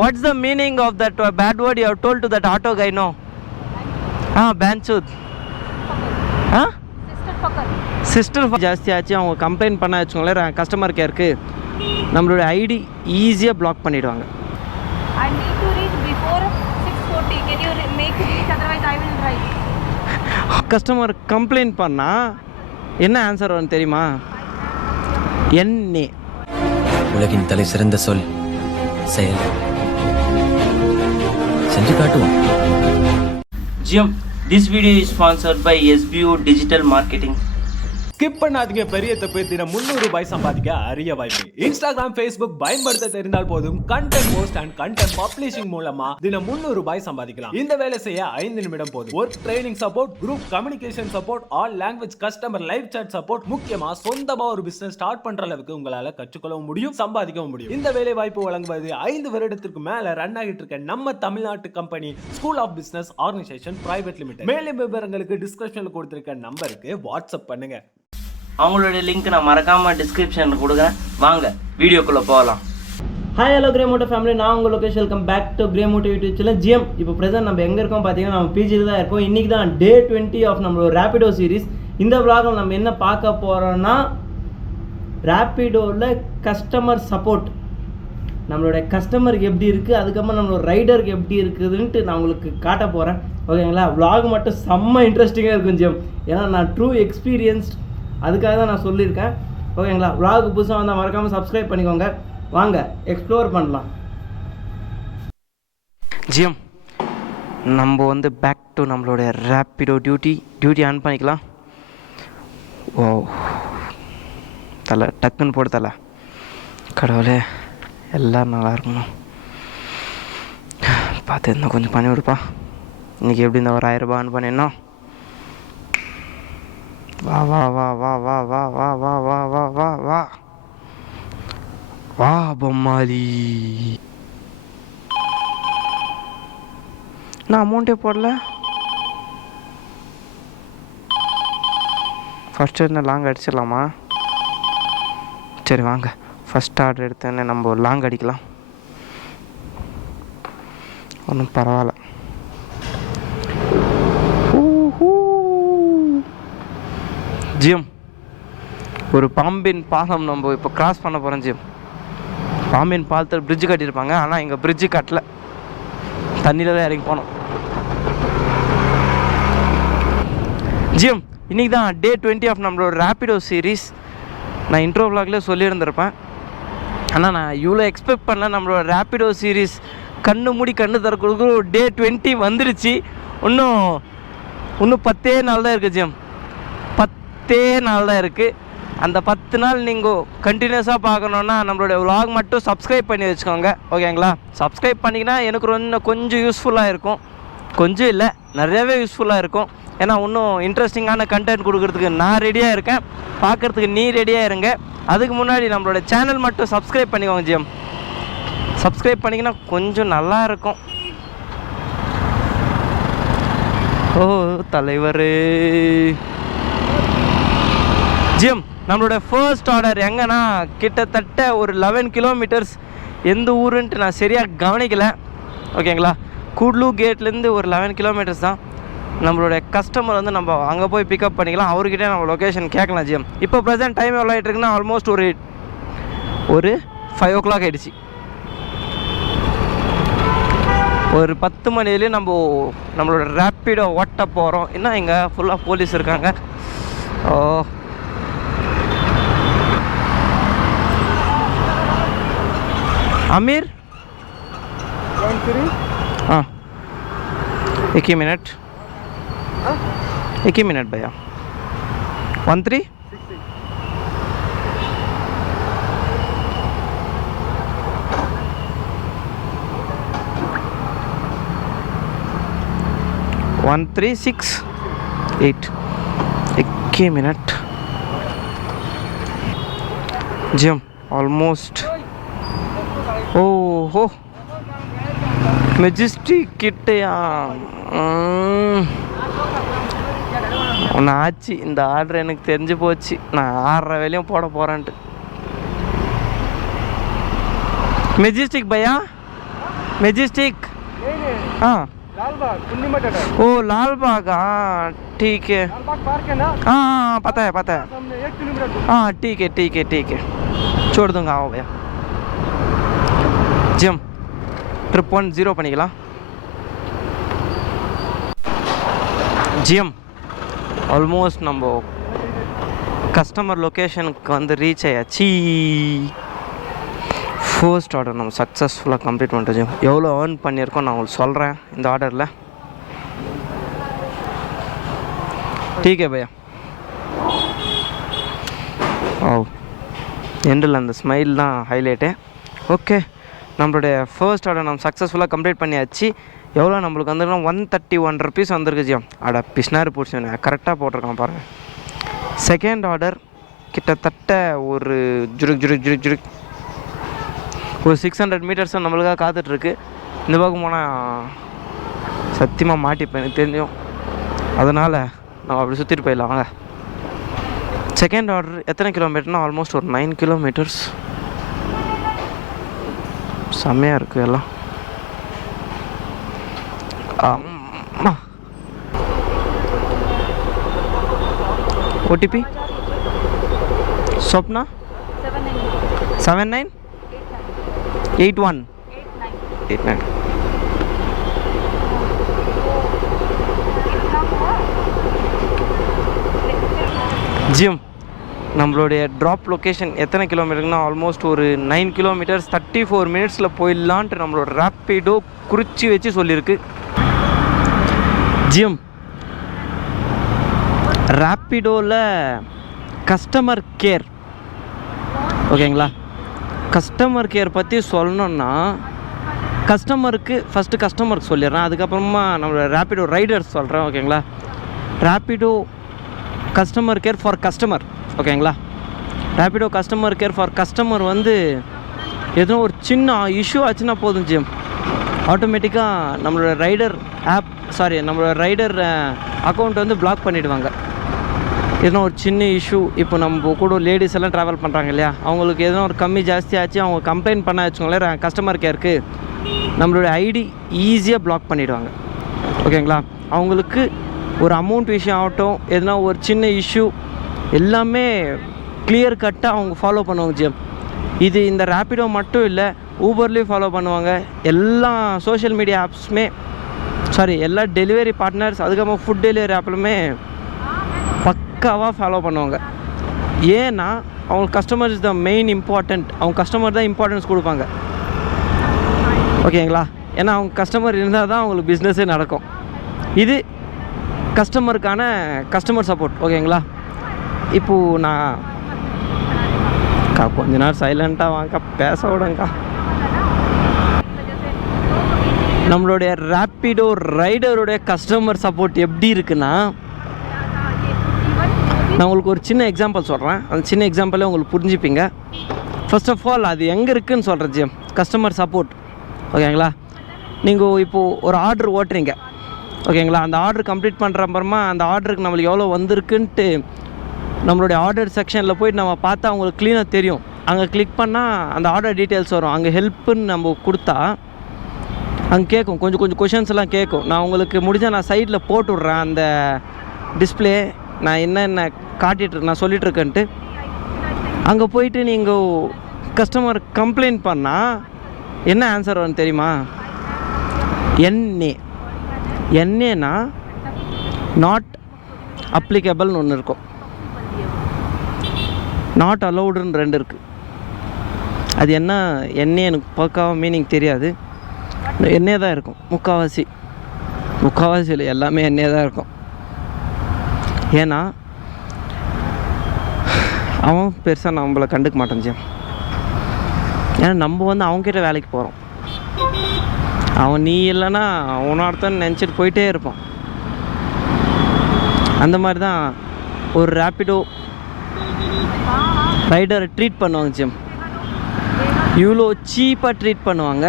What's the meaning of that bad word you have told to that auto guy? No. Banchud. Sister ஜாஸ்தி ஆச்சு. அவங்க complaint பண்ண வச்சுக்கோங்களேன் customer கேருக்கு, நம்மளோட ID ஈஸியாக பிளாக் பண்ணிவிடுவாங்க. கஸ்டமர் கம்ப்ளைண்ட் பண்ணால் என்ன ஆன்சர் வரும் தெரியுமா? என்னே. உலகின் தலை சிறந்த சொல் செயல். செஞ்சு காட்டுவோம். GM, this video is sponsored by SBU Digital Marketing. Skip பண்ணாதீங்க, பெரிய தப்பு. தினம் 300 ரூபாய் சம்பாதிக்க அரிய வாய்ப்பு. இன்ஸ்டாகிராம், ஃபேஸ்புக் பயன்படுத்த தெரிந்தால் போதும், content post and content publishing மூலமா தினம் 300 ரூபாய் சம்பாதிக்கலாம். இந்த வேலை செய்ய 5 நிமிடம் போதும். Work training support, group communication support, all language customer live chat support, முக்கியமா சொந்தமா ஒரு பிசினஸ் ஸ்டார்ட் பண்ற அளவுக்கு உங்களால கற்றுக்கொள்ளவும் முடியும், சம்பாதிக்கவும் முடியும். இந்த வேலை வாய்ப்பு வழங்குவது 5 வருடத்திற்கு மேல ரன் ஆகிட்டு இருக்க நம்ம தமிழ்நாட்டு company school of business organisation private limited. மேலும் விவரங்களுக்கு டிஸ்கிரிப்ஷன்ல கொடுத்திருக்க நம்பருக்கு வாட்ஸ்அப் பண்ணுங்க. அவங்களோட லிங்க் நான் மறக்காமல் டிஸ்கிரிப்ஷனில் கொடுக்குறேன். வாங்க வீடியோக்குள்ளே போகலாம். Hi, hello Grey Moto family, நான் உங்கள் Lokesh. Welcome back to Grey Moto YouTube channel. GM, இப்போ ப்ரெசென்ட் நம்ம எங்கே இருக்கோம் பார்த்தீங்கன்னா, நம்ம பிஜியில் தான் இருக்கோம். இன்றைக்கி தான் டே 20 ஆஃப் நம்மளோட ரேப்பிடோ சீரிஸ். இந்த விளாகில் நம்ம என்ன பார்க்க போகிறோன்னா, ரேப்பிடோவில் கஸ்டமர் சப்போர்ட், நம்மளோட கஸ்டமருக்கு எப்படி இருக்குது, அதுக்கப்புறம் நம்மளோட ரைடருக்கு எப்படி இருக்குதுன்ட்டு நான் உங்களுக்கு காட்ட போகிறேன். ஓகேங்களா? விளாக் மட்டும் செம்ம இன்ட்ரெஸ்டிங்காக இருக்கும் ஜிஎம், ஏன்னா நான் ட்ரூ எக்ஸ்பீரியன்ஸ்ட், அதுக்காக தான் நான் சொல்லியிருக்கேன். ஓகேங்களா? விளாக் புதுசாக வந்தால் மறக்காமல் சப்ஸ்கிரைப் பண்ணிக்கோங்க. வாங்க எக்ஸ்ப்ளோர் பண்ணலாம். ஜிஎம், நம்ம வந்து பேக் டு நம்மளோட ரேப்பிடோ டியூட்டி ஆன் பண்ணிக்கலாம். ஓ தலை டக்குன்னு போடு தலை. கடவுளே, எல்லோரும் நல்லா இருக்கணும். பார்த்து இன்னும் கொஞ்சம் பண்ணி விடுப்பா. இன்றைக்கி எப்படி இந்த ஒரு 1000 ரூபாய் ஆன் பண்ணிடணும். வா வா வா வா வா வா வா வா வா வா வா வா வா பொம்மாலி. நான் அமௌண்ட்டே போடல. ஃபஸ்ட்டு என்ன லாங் அடிச்சிடலாமா? சரி வாங்க, ஃபஸ்ட் ஆர்டர் எடுத்தோன்னே நம்ம லாங் அடிக்கலாம். ஒன்றும் பரவாயில்ல. ஜிஎம், ஒரு பாம்பின் பாலம் நம்ம இப்போ கிராஸ் பண்ண போகிறோம். ஜிஎம், பாம்பின் பாலத்தில் பிரிட்ஜு கட்டியிருப்பாங்க, ஆனால் இங்கே பிரிட்ஜு கட்டலை, தண்ணியில் தான் இறங்கி போனோம். ஜிஎம், இன்றைக்கி தான் டே 20 ஆஃப் நம்மளோட ரேப்பிடோ சீரீஸ். நான் இன்ட்ரோ விளாக்லேயே சொல்லியிருந்திருப்பேன், ஆனால் நான் இவ்வளோ எக்ஸ்பெக்ட் பண்ணல. நம்மளோட ரேப்பிடோ சீரீஸ் கண்ணு மூடி கண்ணு திறக்கிறதுக்கு டே 20 வந்துடுச்சு. இன்னும் 10 நாள் தான் இருக்குது ஜிஎம், 10 நாள் தான் இருக்குது. அந்த 10 நாள் நீங்கள் கண்டினியூஸாக பார்க்கணுன்னா நம்மளுடைய விலாக் மட்டும் சப்ஸ்கிரைப் பண்ணி வச்சுக்கோங்க. ஓகேங்களா? சப்ஸ்கிரைப் பண்ணிங்கன்னா எனக்கு கொஞ்சம் யூஸ்ஃபுல்லாக இருக்கும். கொஞ்சம் இல்லை, நிறையாவே யூஸ்ஃபுல்லாக இருக்கும். ஏன்னா இன்னும் இன்ட்ரெஸ்டிங்கான கண்டென்ட் கொடுக்குறதுக்கு நான் ரெடியாக இருக்கேன், பார்க்குறதுக்கு நீ ரெடியாக இருங்க. அதுக்கு முன்னாடி நம்மளோட சேனல் மட்டும் சப்ஸ்கிரைப் பண்ணிக்கோங்க ஜிஎம். சப்ஸ்கிரைப் பண்ணிங்கன்னா கொஞ்சம் நல்லா இருக்கும். ஓ தலைவர். ஜிஎம், நம்மளோட ஃபர்ஸ்ட் ஆர்டர் எங்கன்னா கிட்டத்தட்ட ஒரு 11 கிலோமீட்டர்ஸ். எந்த ஊருன்ட்டு நான் சரியாக கவனிக்கலை. ஓகேங்களா? கூடலூர் கேட்லேருந்து ஒரு 11 கிலோமீட்டர்ஸ் தான். நம்மளோட கஸ்டமர் வந்து நம்ம அங்கே போய் பிக்கப் பண்ணிக்கலாம். அவர்கிட்ட நம்ம லொக்கேஷன் கேட்கலாம். ஜிஎம், இப்போ ப்ரெசென்ட் டைம் எவ்வளோ ஆகிட்டு இருக்குன்னா ஆல்மோஸ்ட் ஒரு 5 o'clock ஆகிடுச்சு. ஒரு 10 மணிலேயே நம்மளோட ரேப்பிடோ ஓட்ட போகிறோம். இன்னும் இங்கே ஃபுல்லாக போலீஸ் இருக்காங்க. ஓ आमिर, हाँ 1 मिनट, 1 मिनट भैया. 13 1368. 1 मिनट. Gym almost. ஓஹோ, மெஜிஸ்டிக் கிட்டையா? ஒன்று ஆச்சு. இந்த ஆர்டர் எனக்கு தெரிஞ்சு போச்சு, நான் 6:30 வேலையும் போட போகிறேன்ட்டு. மெஜிஸ்டிக் பையா मेजेस्टिक हाँ ओ लाल बाग हाँ ठीक है हाँ हाँ पता है हाँ ठीक है छोड़ दूंगा आओ भैया जिम ट्रिप 1-0 பண்ணிக்கலாம் ஜிஎம் ஆல்மோஸ்ட் நம்ம கஸ்டமர் லொக்கேஷனுக்கு வந்து ரீச் ஆயாச்சு ஃபர்ஸ்ட் ஆர்டர் நம்ம சக்ஸஸ்ஃபுல்லாக கம்ப்ளீட் பண்ணிட்டோம் ஜிம் எவ்வளோ ஏர்ன் பண்ணியிருக்கோம் நான் உங்களுக்கு சொல்கிறேன் இந்த ஆர்டரில் ठीक है भैया ஓ எண்டில் அந்த ஸ்மைல் தான் ஹைலைட்டு ஓகே நம்மளுடைய ஃபர்ஸ்ட் ஆர்டர் நம்ம சக்ஸஸ்ஃபுல்லாக கம்ப்ளீட் பண்ணியாச்சு எவ்வளோ நம்மளுக்கு வந்துருக்கோம் 131 rupees வந்திருக்கு ஜியம் அட பிஸ்னாரு பிடிச்சோன்னு கரெக்டாக போட்டிருக்கான் பாருங்கள் செகண்ட் ஆர்டர் கிட்டத்தட்ட ஒரு ஜுருக் ஒரு 600 meters நம்மளுக்காக காத்துட்ருக்கு இந்த பக்கம் போனால் சத்தியமாக மாட்டிப்பேன் எனக்கு தெரிஞ்சும் அதனால் நம்ம அப்படி சுற்றிட்டு போயிடலாம் வாங்க செகண்ட் ஆர்டர் எத்தனை கிலோமீட்டர்னா ஆல்மோஸ்ட் ஒரு 9 kilometers செம்மையாக இருக்குது எல்லாம் ஓடிபி स्वप्ना 798189 ஜிம் நம்மளுடைய ட்ராப் லொக்கேஷன் எத்தனை கிலோமீட்டர்னா ஆல்மோஸ்ட் ஒரு 9 kilometers 34 minutes போயிடலான்ட்டு நம்மளோட ரேப்பிடோ குறிச்சி வச்சு சொல்லியிருக்கு ஜிம் ரேப்பிடோவில் கஸ்டமர் கேர் ஓகேங்களா கஸ்டமர் கேர் பற்றி சொல்லணுன்னா கஸ்டமருக்கு ஃபஸ்ட்டு கஸ்டமருக்கு சொல்லிடுறேன் அதுக்கப்புறமா நம்மளோட ரேப்பிடோ ரைடர்ஸ் சொல்கிறேன் ஓகேங்களா Rapido customer care for customer ஓகேங்களா Rapido customer care for customer வந்து எதுவும் ஒரு சின்ன இஷ்யூ ஆச்சுன்னா போதும் ஜிம் ஆட்டோமேட்டிக்காக நம்மளோட ரைடர் நம்மளோட ரைடர் அக்கௌண்ட் வந்து பிளாக் பண்ணிவிடுவாங்க எதுனா ஒரு சின்ன இஷ்யூ இப்போ நம்ம கூட லேடிஸ் எல்லாம் ட்ராவல் பண்ணுறாங்க இல்லையா அவங்களுக்கு எதுனா ஒரு கம்மி ஜாஸ்தி ஆச்சு அவங்க கம்ப்ளைண்ட் பண்ண வச்சுக்கோங்களேன் கஸ்டமர் கேருக்கு நம்மளோட ஐடி ஈஸியாக பிளாக் பண்ணிவிடுவாங்க ஓகேங்களா அவங்களுக்கு ஒரு அமௌண்ட் விஷயம் ஆகட்டும் எதுனா ஒரு சின்ன இஷ்யூ எல்லாமே கிளியர் கட்டாக அவங்க ஃபாலோ பண்ணுவாங்க ஜிஎம் இது இந்த ரேப்பிடோ மட்டும் இல்லை ஊபர்லேயும் ஃபாலோ பண்ணுவாங்க எல்லா சோஷியல் மீடியா ஆப்ஸுமே எல்லா டெலிவரி பார்ட்னர்ஸ் அதுக்கப்புறம் ஃபுட் டெலிவரி ஆப்லுமே பக்காவாக ஃபாலோ பண்ணுவாங்க ஏன்னா அவங்க customer is the main important அவங்க கஸ்டமர் தான் இம்பார்ட்டன்ஸ் கொடுப்பாங்க ஓகேங்களா ஏன்னா அவங்க கஸ்டமர் இருந்தால் தான் அவங்களுக்கு பிஸ்னஸே நடக்கும் இது கஸ்டமருக்கான கஸ்டமர் சப்போர்ட் ஓகேங்களா இப்போது நான் கொஞ்ச நேரம் சைலண்ட்டாக வாங்க பேச விடுங்கக்கா நம்மளுடைய ரேப்பிடோ ரைடருடைய கஸ்டமர் சப்போர்ட் எப்படி இருக்குன்னா நான் உங்களுக்கு ஒரு சின்ன எக்ஸாம்பிள் சொல்கிறேன் அந்த சின்ன எக்ஸாம்பிளே உங்களுக்கு புரிஞ்சுப்பீங்க ஃபர்ஸ்ட் ஆஃப் ஆல் அது எங்கே இருக்குதுன்னு சொல்கிறேன் ஜிஎம் கஸ்டமர் சப்போர்ட் ஓகேங்களா நீங்கள் இப்போது ஒரு ஆர்டர் ஓட்டுறீங்க ஓகேங்களா அந்த ஆர்டர் கம்ப்ளீட் பண்ணுற அப்புறமா அந்த ஆர்டருக்கு நம்மளுக்கு எவ்வளோ வந்திருக்குன்ட்டு நம்மளுடைய ஆர்டர் செக்ஷனில் போய்ட்டு நம்ம பார்த்தா அவங்களுக்கு க்ளீனாக தெரியும் அங்கே கிளிக் பண்ணால் அந்த ஆர்டர் டீட்டெயில்ஸ் வரும் அங்கே ஹெல்ப்புன்னு நம்ம கொடுத்தா அங்கே கேட்கும் கொஞ்சம் கொஷின்ஸ் எல்லாம் கேட்கும் நான் உங்களுக்கு முடிஞ்சால் நான் சைடில் போட்டு விட்றேன் அந்த டிஸ்பிளே நான் என்னென்ன நான் சொல்லிகிட்ருக்கேன்ட்டு அங்கே போயிட்டு நீங்கள் கஸ்டமர் கம்ப்ளைண்ட் பண்ணால் என்ன ஆன்சர் வரும் தெரியுமா என்னன்னா நாட் அப்ளிகபிள்னு ஒன்று இருக்கும் நாட் அலௌடுன்னு 2 இருக்குது அது என்ன எனக்கு பக்காவாக மீனிங் தெரியாது எண்ணெய் தான் இருக்கும் முக்கால்வாசி இல்லை எல்லாமே எண்ணெய் தான் இருக்கும் ஏன்னா அவன் பெருசாக நம்மளை கண்டுக்க மாட்டான் ஜியம் ஏன்னா நம்ம வந்து அவங்ககிட்ட வேலைக்கு போகிறோம் அவன் நீ இல்லைன்னா உன்னொருத்தன் நினச்சிட்டு போயிட்டே இருப்பான் அந்த மாதிரி தான் ஒரு ரேப்பிடோ ரைடரை ட்ரீட் பண்ணுவாங்க ஜிம் இவ்வளோ சீப்பாக ட்ரீட் பண்ணுவாங்க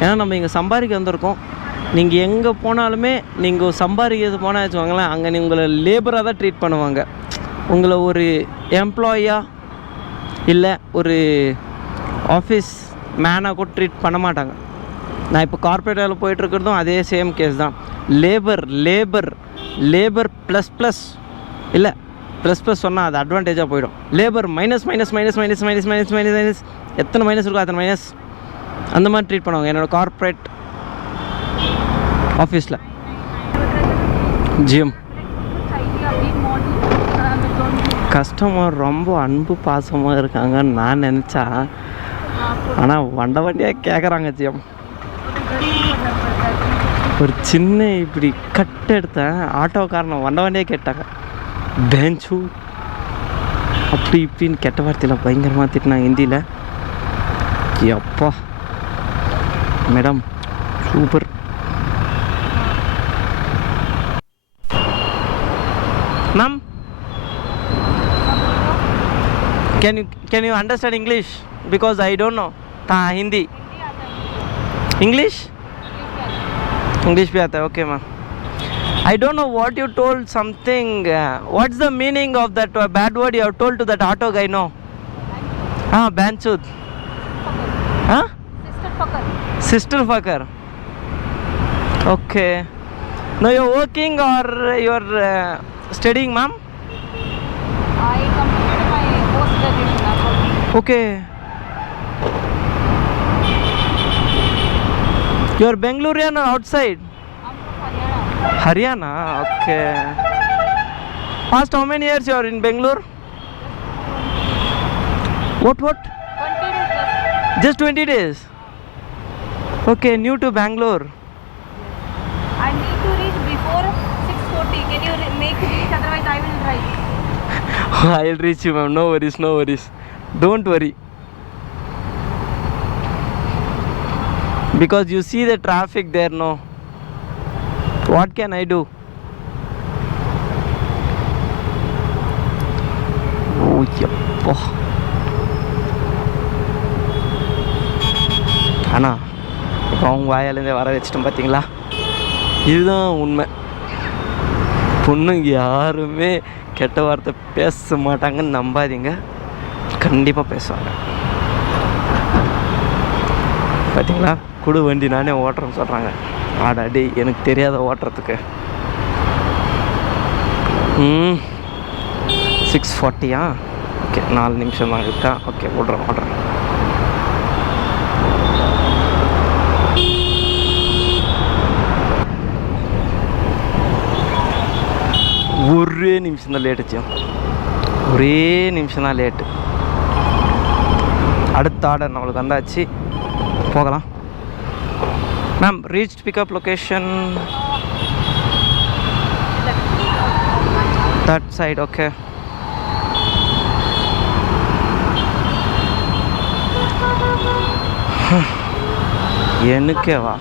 ஏன்னா நம்ம இங்கே சம்பாதிக்க வந்திருக்கோம் நீங்கள் எங்கே போனாலுமே நீங்கள் சம்பாதிக்கிறது போனால் வச்சுக்கோங்களேன் அங்கே உங்களை லேபராக தான் ட்ரீட் பண்ணுவாங்க உங்களை ஒரு எம்ப்ளாயியாக இல்லை ஒரு ஆஃபீஸ் மேனாக கூட ட்ரீட் பண்ண மாட்டாங்க நான் இப்போ கார்ப்பரேட் வேலை போயிட்டுருக்கிறதும் அதே சேம் கேஸ் தான். லேபர் ப்ளஸ் இல்லை ப்ளஸ் சொன்னால் அது அட்வான்டேஜாக போயிடும். லேபர் மைனஸ் எத்தனை மைனஸ் இருக்கோ அத்தனை மைனஸ், அந்த மாதிரி ட்ரீட் பண்ணுவாங்க என்னோடய கார்ப்பரேட் ஆஃபீஸில். ஜிஎம் கஸ்டமர் ரொம்ப அன்பு பாசமாக இருக்காங்கன்னு நான் நினச்சா, ஆனால் வண்டியாக கேட்குறாங்க ஜிஎம். ஒரு சின்ன இப்படி கட் எடுத்தேன், ஆட்டோக்காரனை வண்டியாக கேட்டாங்க, பெஞ்சு அப்படி இப்படின்னு கெட்ட வார்த்தையில் பயங்கரமாக திட்டினாங்க ஹிந்தியில். அப்பா madam super. Ma'am can you understand English? Because I don't know Hindi. English भी आता है. Okay ma'am, I don't know what you told something. What's the meaning of that bad word you have told to that auto guy? No, banchud. Sister fucker. Okay. Now you're working or you're studying, ma'am? I completed my post-graduation. Okay. You're Bangalorean or outside? I'm from Haryana. Okay. Past how many years you're in Bangalore? What? 20 days. Just 20 days. Okay, new to Bangalore. I need to reach before 6:40. Can you make reach? Otherwise, I will drive. I'll reach you, ma'am. No worries. Don't worry. Because you see the traffic there, no? What can I do? Oh, yappa. அண்ணா இப்போ அவங்க வாயாலேருந்தே வர வச்சிட்டோம் பார்த்தீங்களா? இதுதான் உண்மை. பொண்ணுங்க யாருமே கெட்ட வார்த்தை பேச மாட்டாங்கன்னு நம்பாதீங்க, கண்டிப்பாக பேசுவாங்க. பார்த்தீங்களா, குடு வண்டி நானே ஓட்டுறேன்னு சொல்கிறாங்க. ஆடாடி எனக்கு தெரியாத ஓட்டுறதுக்கு. 6:40 ஓகே, 4 நிமிஷம் தான் இருக்கா. ஓகே, ஓடுறேன். ஒரே நிமிஷம் தான் லேட்டு. அடுத்த ஆர்டர் நம்மளுக்கு வந்தாச்சு, போகலாம். Ma'am, reached pickup location that side. Okay. எனக்கே வா.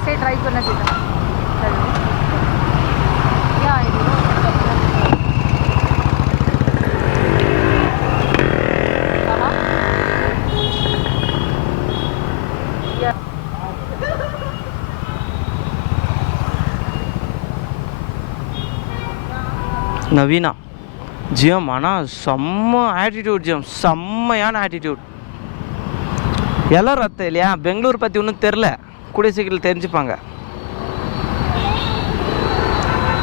ऐसे ड्राइव करना चाहिए. நவீனா ஜிஎம், ஆனால் செம்ம ஆட்டிடியூட் ஜிஎம், செம்மையான ஆட்டிடியூட். எல்லாம் ரத்த இல்லையா, பெங்களூர் பற்றி ஒன்றும் தெரில, கூடிய சீக்கிரம் தெரிஞ்சுப்பாங்க.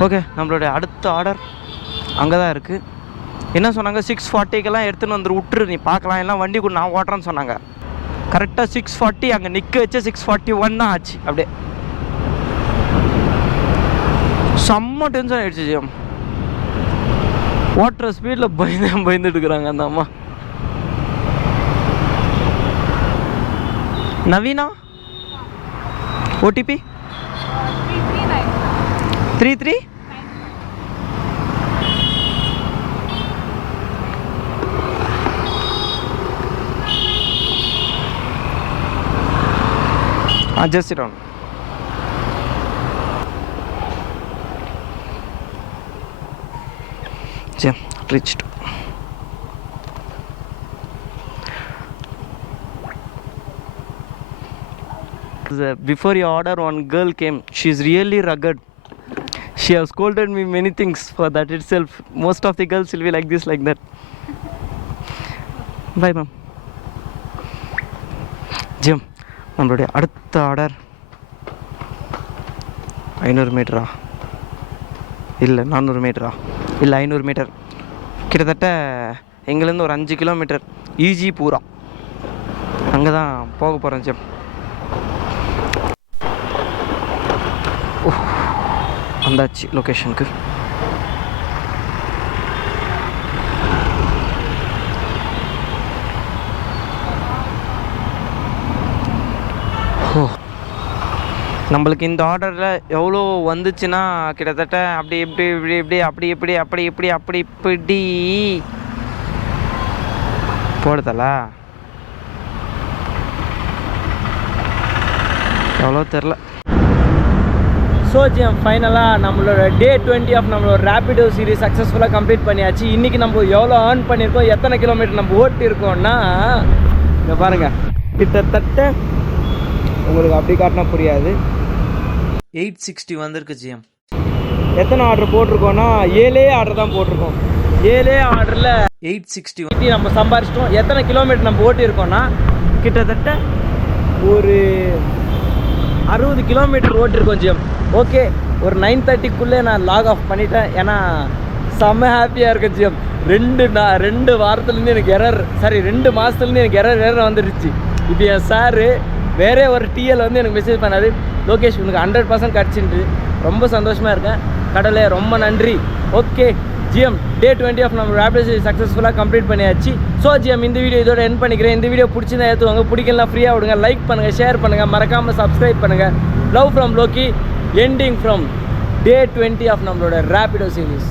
ஓகே, நம்மளுடைய அடுத்த ஆர்டர் அங்கே தான் இருக்குது. என்ன சொன்னாங்க, 6:40 எடுத்துன்னு வந்து விட்டுரு, நீ பார்க்கலாம், எல்லாம் வண்டி கூட நான் ஓட்டுறேன்னு சொன்னாங்க. கரெக்டாக 6:40 அங்கே நிற்க வச்சு 6:41 தான் ஆச்சு. அப்படியே செம்ம டென்ஷன் ஆகிடுச்சு ஜிஎம். ஓட்டுற ஸ்பீடில் பயந்துட்டு இருக்கிறாங்க அந்த அம்மா. நவீனா, OTP 33. Just sit down. Yeah, reached. Before your order, one girl came. She's really rugged. She has scolded me many things for that itself. Most of the girls will be like this, like that. Bye, ma'am. ஜிம், நம்மளுடைய அடுத்த order 500 மீட்டரா இல்லை 400 மீட்டரா இல்லை 500 metre, கிட்டத்தட்ட எங்கேருந்து ஒரு 5 kilometre EEG பூரா அங்கே தான் போக போகிறேன் ஜிம். வந்தாச்சு லொக்கேஷனுக்கு. நம்மளுக்கு இந்த ஆர்டரில் எவ்வளோ வந்துச்சுன்னா கிட்டத்தட்ட அப்படி இப்படி இப்படி இப்படி அப்படி இப்படி அப்படி இப்படி அப்படி இப்படி போடுதல எவ்வளோ தெரில. ஸோ ஜிஎம் ஃபைனலாக நம்மளோட டே 20 ஆஃப் நம்மளோட ரேபிடோ சீரிஸ் சக்ஸஸ்ஃபுல்லாக கம்ப்ளீட் பண்ணியாச்சு. இன்றைக்கி நம்ம எவ்வளோ ஏர்ன் பண்ணியிருக்கோம், எத்தனை கிலோமீட்டர் நம்ம ஓட்டியிருக்கோம்னா இங்கே பாருங்கள், கிட்டத்தட்ட உங்களுக்கு அப்படி காட்டினா புரியாது, 860 வந்திருக்கு ஜிஎம். எத்தனை ஆர்டர் போட்டிருக்கோன்னா 7 ஆர்டர் தான் போட்டிருக்கோம். 7 ஆர்டரில் 860 நம்ம சம்பாரிச்சிட்டோம். எத்தனை கிலோமீட்டர் நம்ம ஓட்டியிருக்கோன்னா கிட்டத்தட்ட ஒரு 60 கிலோமீட்டர் ஓட்டிருக்கோம் ஜிஎம். ஓகே, ஒரு 9:30க்குள்ளே நான் லாக் ஆஃப் பண்ணிட்டேன். ஏன்னா செம்ம ஹாப்பியாக இருக்கேன் ஜிஎம். 2 வாரத்துலேருந்து எனக்கு சாரி 2 மாதத்துலேருந்து எனக்கு எரர் வந்துடுச்சு. இப்போ என் சாரு வேறே ஒரு டிஎல் வந்து எனக்கு மெசேஜ் பண்ணாரு, லோகேஷ் உனக்கு 100% கிடச்சிட்டு. ரொம்ப சந்தோஷமாக இருக்கேன். கடவுளே ரொம்ப நன்றி. ஓகே ஜிஎம், டே 20 ஆஃப் நம்ம ரேபிடோ சக்ஸஸ்ஃபுல்லாக கம்ப்ளீட் பண்ணியாச்சு. ஸோ ஜிஎம், இந்த வீடியோ இதோட எண்ட் பண்ணிக்கிறேன். இந்த வீடியோ பிடிச்சிருந்தா ஏற்றுவாங்க, பிடிக்கலாம் ஃப்ரீயாக விடுங்க. லைக் பண்ணுங்கள், ஷேர் பண்ணுங்கள், மறக்காமல் சப்ஸ்கிரைப் பண்ணுங்கள். Love from Loki, ending from day 20 of நம்மளோட ரேபிடோ சீரிஸ்.